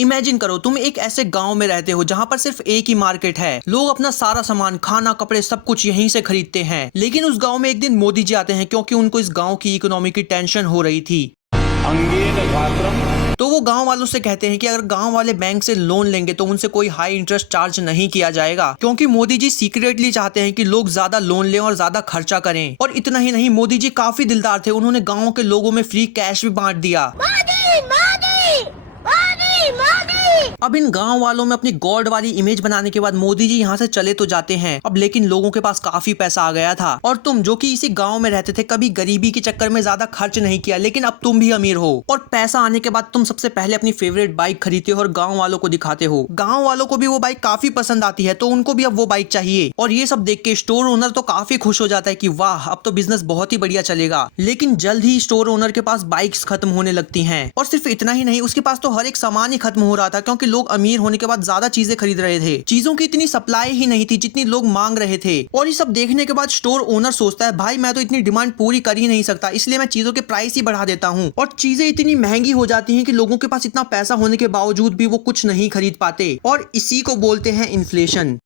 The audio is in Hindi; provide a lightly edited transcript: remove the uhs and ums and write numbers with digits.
इमेजिन करो तुम एक ऐसे गांव में रहते हो जहां पर सिर्फ एक ही मार्केट है। लोग अपना सारा सामान, खाना, कपड़े सब कुछ यहीं से खरीदते हैं। लेकिन उस गांव में एक दिन मोदी जी आते हैं क्योंकि उनको इस गांव की इकोनॉमी की टेंशन हो रही थी। तो वो गांव वालों से कहते हैं कि अगर गांव वाले बैंक से लोन लेंगे तो उनसे कोई हाई इंटरेस्ट चार्ज नहीं किया जाएगा, क्योंकि मोदी जी सीक्रेटली चाहते हैं कि लोग ज्यादा लोन लें और ज्यादा खर्चा करें। और इतना ही नहीं, मोदी जी काफी दिलदार थे, उन्होंने गांव के लोगों में फ्री कैश भी बांट दिया। अब इन गांव वालों में अपनी गॉड वाली इमेज बनाने के बाद मोदी जी यहाँ से चले तो जाते हैं। अब लेकिन लोगों के पास काफी पैसा आ गया था और तुम जो कि इसी गांव में रहते थे कभी गरीबी के चक्कर में ज्यादा खर्च नहीं किया, लेकिन अब तुम भी अमीर हो और पैसा आने के बाद तुम सबसे पहले अपनी फेवरेट बाइक खरीदते हो और गाँव वालों को दिखाते हो। गाँव वालों को भी वो बाइक काफी पसंद आती है तो उनको भी अब वो बाइक चाहिए। और ये सब देख के स्टोर ओनर तो काफी खुश हो जाता है कि वाह, अब तो बिजनेस बहुत ही बढ़िया चलेगा। लेकिन जल्द ही स्टोर ओनर के पास बाइक्स खत्म होने लगती हैं। और सिर्फ इतना ही नहीं, उसके पास तो हर एक सामान ही खत्म हो रहा था, क्योंकि लोग अमीर होने के बाद ज्यादा चीजें खरीद रहे थे। चीजों की इतनी सप्लाई ही नहीं थी जितनी लोग मांग रहे थे। और ये सब देखने के बाद स्टोर ओनर सोचता है, भाई मैं तो इतनी डिमांड पूरी कर ही नहीं सकता, इसलिए मैं चीजों के प्राइस ही बढ़ा देता हूँ। और चीजें इतनी महंगी हो जाती हैं कि लोगों के पास इतना पैसा होने के बावजूद भी वो कुछ नहीं खरीद पाते। और इसी को बोलते हैं इन्फ्लेशन।